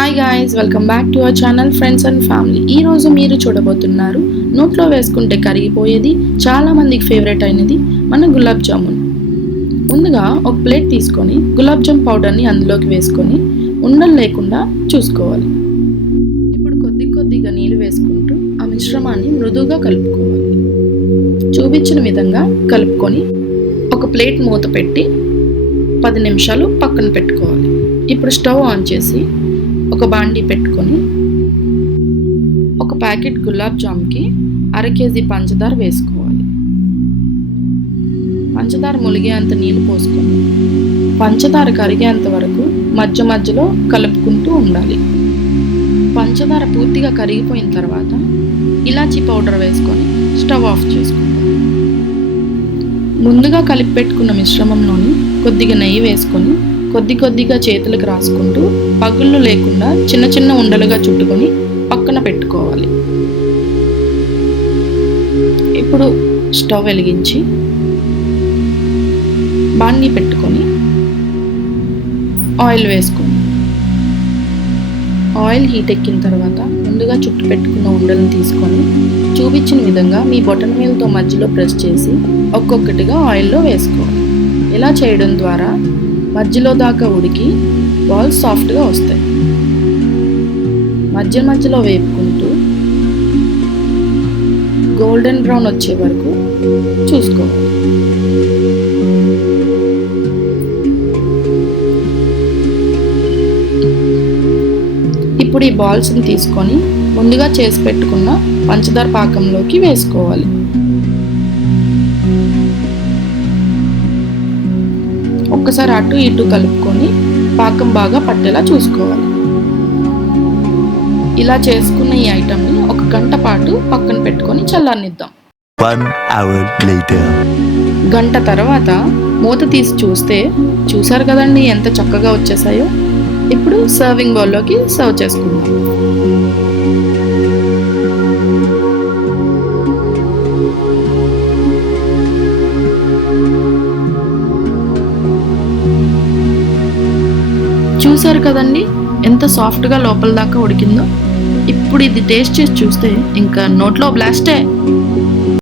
Hi guys, welcome back to our channel friends and family. ఈ రోజు మీరు చూడబోతున్నారు నోట్లో వేసుకుంటే కరిగిపోయేది, చాలా మందికి ఫేవరెట్ అయినది మన గులాబ్ జామున్. ముందుగా ఒక ప్లేట్ తీసుకొని గులాబ్ జామ్ పౌడర్ని అందులోకి వేసుకొని ఉండలు లేకుండా చూసుకోవాలి. ఇప్పుడు కొద్దిగా నీళ్ళు వేసుకుంటూ ఆ మిశ్రమాన్ని మృదువుగా కలుపుకోవాలి. చూపించిన విధంగా కలుపుకొని ఒక ప్లేట్ మూత పెట్టి 10 నిమిషాలు పక్కన పెట్టుకోవాలి. ఇప్పుడు స్టవ్ ఆన్ చేసి ఒక బాండీ పెట్టుకొని ఒక ప్యాకెట్ గులాబ్ జామ్కి 1/2 కేజీ పంచదార వేసుకోవాలి. పంచదార ములిగేంత నీళ్ళు పోసుకొని పంచదార కరిగేంత వరకు మధ్యలో కలుపుకుంటూ ఉండాలి. పంచదార పూర్తిగా కరిగిపోయిన తర్వాత ఇలాచీ పౌడర్ వేసుకొని స్టవ్ ఆఫ్ చేసుకోవాలి. ముందుగా కలిపి పెట్టుకున్న మిశ్రమంలోని కొద్దిగా నెయ్యి వేసుకొని కొద్దిగా చేతులకు రాసుకుంటూ పగుళ్ళు లేకుండా చిన్న ఉండలుగా చుట్టుకొని పక్కన పెట్టుకోవాలి. ఇప్పుడు స్టవ్ వెలిగించి బాండీ పెట్టుకొని ఆయిల్ వేసుకోండి. ఆయిల్ హీట్ ఎక్కిన తర్వాత ముందుగా చుట్టు పెట్టుకున్న ఉండలను తీసుకొని చూపించిన విధంగా మీ బొటన వేలుతో మధ్యలో ప్రెస్ చేసి ఒక్కొక్కటిగా ఆయిల్లో వేసుకోవాలి. ఇలా చేయడం ద్వారా మధ్యలో దాకా ఉడికి బాల్స్ సాఫ్ట్గా వస్తాయి. మధ్యలో వేపుకుంటూ గోల్డెన్ బ్రౌన్ వచ్చే వరకు చూసుకోవాలి. ఇప్పుడు ఈ బాల్స్ని తీసుకొని ముందుగా చేసి పెట్టుకున్న పంచదార పాకంలోకి వేసుకోవాలి. ఒక్కసారి అటు ఇటు కలుపుకొని పాకం బాగా పట్టేలా చూసుకోవాలి. ఇలా చేసుకున్న ఈ ఐటమ్ని 1 గంట పాటు పక్కన పెట్టుకొని చల్లారనిద్దాం. 1 hour later. గంట తర్వాత మూత తీసి చూసారు కదండి ఎంత చక్కగా వచ్చేసాయో. ఇప్పుడు సర్వింగ్ బౌల్లోకి సర్వ్ చేసుకుందాం. చూసారు కదండి ఎంత సాఫ్ట్గా లోపల దాకా ఉడికిందో. ఇప్పుడు ఇది టేస్ట్ చేసి చూస్తే ఇంకా నోట్లో బ్లాస్టే.